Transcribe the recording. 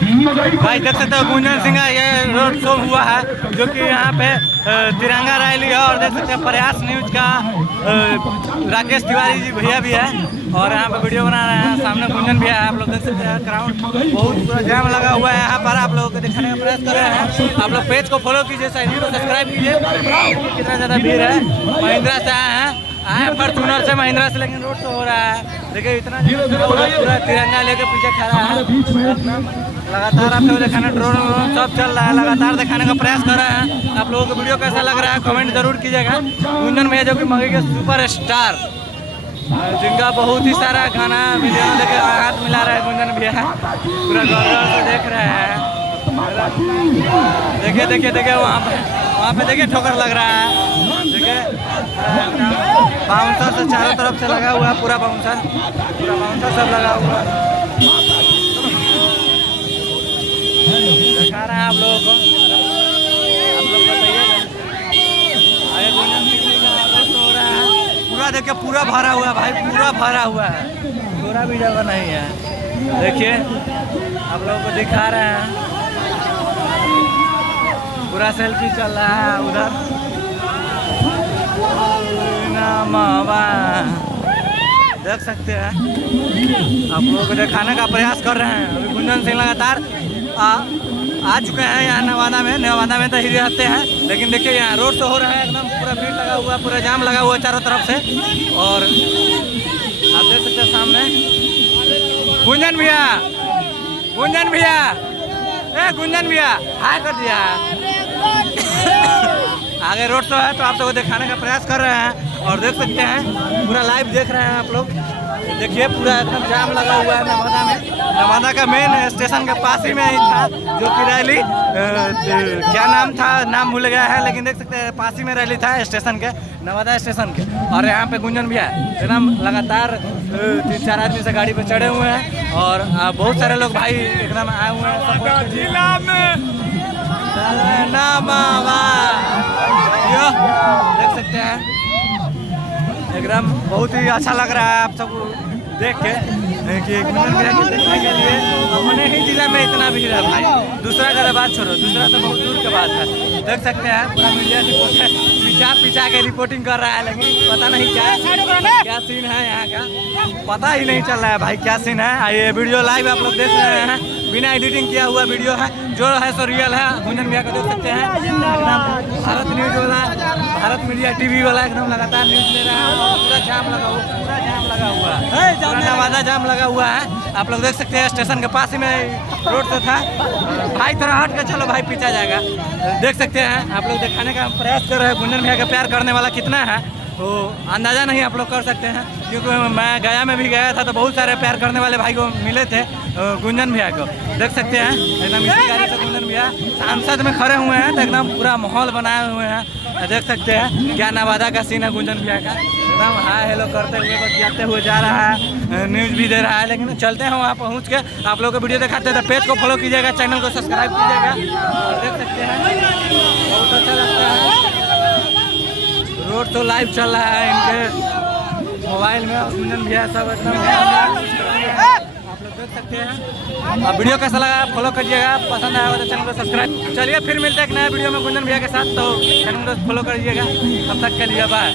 भाई देख सकते हो गुंजन सिंह का ये रोड शो हुआ है, जो कि यहाँ पे तिरंगा रैली है। और देख सकते हैं प्रयास न्यूज का राकेश तिवारी जी भैया भी है और यहाँ पे वीडियो बना रहे हैं। सामने गुंजन भी है, आप लोग देख सकते हैं। क्राउड बहुत पूरा जाम लगा हुआ है यहाँ पर, आप लोगों को दिखाने का प्रयास कर रहे हैं। आप लोग पेज को फॉलो कीजिए, चैनल को सब्सक्राइब कीजिए। कितना ज़्यादा भीड़ है। महिंद्रा से आए फॉर्च्यूनर से, महिंद्रा से, लेकिन रोड शो हो रहा है। देखिए इतना पूरा तिरंगा लेके पीछे खड़ा है। लगातार आप लोग दिखाना, ड्रोन सब चल रहा है, लगातार दिखाने का प्रयास कर रहे हैं। आप लोगों को वीडियो कैसा लग रहा है कमेंट जरूर कीजिएगा। गुंजन भैया जो कि मगही के सुपर स्टार, जिनका बहुत ही सारा गाना वीडियो लेके हाथ मिला रहा है गुंजन भैया, पूरा गौर से देख रहे हैं। देखिए देखिए देखिए वहाँ पे देखिए ठोकर लग रहा है। देखिए बाउंसर से चारों तरफ से लगा हुआ है, पूरा बाउंसर सब लगा हुआ है। दिखा रहे हैं आप लोगों को, आप लोग बताइएगा। आगे गुंजन हो रहा है, पूरा देखिए पूरा भरा हुआ है भाई, पूरा भरा हुआ है, थोड़ा भी जगह नहीं है। देखिए आप लोगों को दिखा रहे हैं, पूरा सेल्फी चल रहा है उधर। देख सकते हैं, आप लोगों को दिखाने का प्रयास कर रहे हैं। अभी गुंजन सिंह लगातार आ चुके हैं यहाँ नवादा में तो ही रहते हैं, लेकिन देखिए यहाँ रोड शो हो रहा है, एकदम पूरा भीड़ लगा हुआ, पूरा जाम लगा हुआ है चारों तरफ से। और आप देख सकते हैं सामने गुंजन भैया हाय कर दिया। आगे रोड शो है तो आप सबको दिखाने का प्रयास कर रहे हैं। और देख सकते हैं पूरा लाइव देख रहे हैं आप लोग। देखिए पूरा एकदम जाम लगा हुआ है नवादा में। नवादा का मेन स्टेशन के पास ही में ही था जो कि रैली, क्या नाम था, नाम भूल गया है, लेकिन देख सकते हैं पास ही में रैली था स्टेशन के, नवादा स्टेशन के। और यहाँ पे गुंजन भैया एकदम लगातार 3-4 आदमी से गाड़ी पे चढ़े हुए हैं। और बहुत सारे लोग भाई एकदम आए हुए हैं। देख सकते हैं एकदम बहुत ही अच्छा लग रहा है आप सबको देख के कि गुंजन भैया को देखने के लिए अपने ही जिला में इतना भीड़ है भाई। दूसरा का बात छोड़ो, दूसरा तो बहुत दूर की बात है। देख सकते हैं पूरा मीडिया रिपोर्टर पीछा के रिपोर्टिंग कर रहा है, लेकिन पता नहीं क्या सीन है यहाँ का, पता ही नहीं चल रहा है भाई क्या सीन है। ये वीडियो लाइव आप लोग देख रहे हैं, बिना एडिटिंग किया हुआ वीडियो है, जो है सो रियल है। गुंजन भैया को देख सकते हैं, भारत न्यूज वाला, भारत मीडिया टीवी वाला एकदम लगातार न्यूज ले रहा है। पूरा जाम लगा हुआ है, नवादा जाम लगा हुआ है। आप लोग देख सकते हैं स्टेशन के पास ही में रोड से था। भाई थोड़ा हट के चलो भाई, पीछा जाएगा। देख सकते हैं आप लोग दिखाने का प्रयास कर रहे हैं गुंजन भैया का प्यार करने वाला कितना है, तो अंदाज़ा नहीं आप लोग कर सकते हैं। क्योंकि मैं गया में भी गया था तो बहुत सारे प्यार करने वाले भाई को मिले थे गुंजन भैया को। देख सकते हैं एकदम इसी गाड़ी से गुंजन भैया सांसद में खड़े हुए हैं, तो एकदम पूरा माहौल बनाए हुए हैं। देख सकते हैं क्या नवादा का सीन है गुंजन भैया का, एकदम हाय हेलो करते हुए बतियाते हुए जा रहा है, न्यूज़ भी दे रहा है। लेकिन चलते हैं वहाँ पहुँच के आप लोगों को वीडियो दिखाते हैं। तो पेज को फॉलो कीजिएगा, चैनल को सब्सक्राइब कीजिएगा। देख सकते हैं बहुत अच्छा लगता है, रोड तो लाइव चल रहा है इनके मोबाइल में। और गुंजन भैया सब एकदम आप लोग देख सकते हैं। अब वीडियो कैसा लगा फॉलो करिएगा, पसंद आया तो चैनल को सब्सक्राइब। चलिए फिर मिलते हैं एक नया वीडियो में गुंजन भैया के साथ, तो चैनल को फॉलो करिएगा। तब तक के लिए बाय।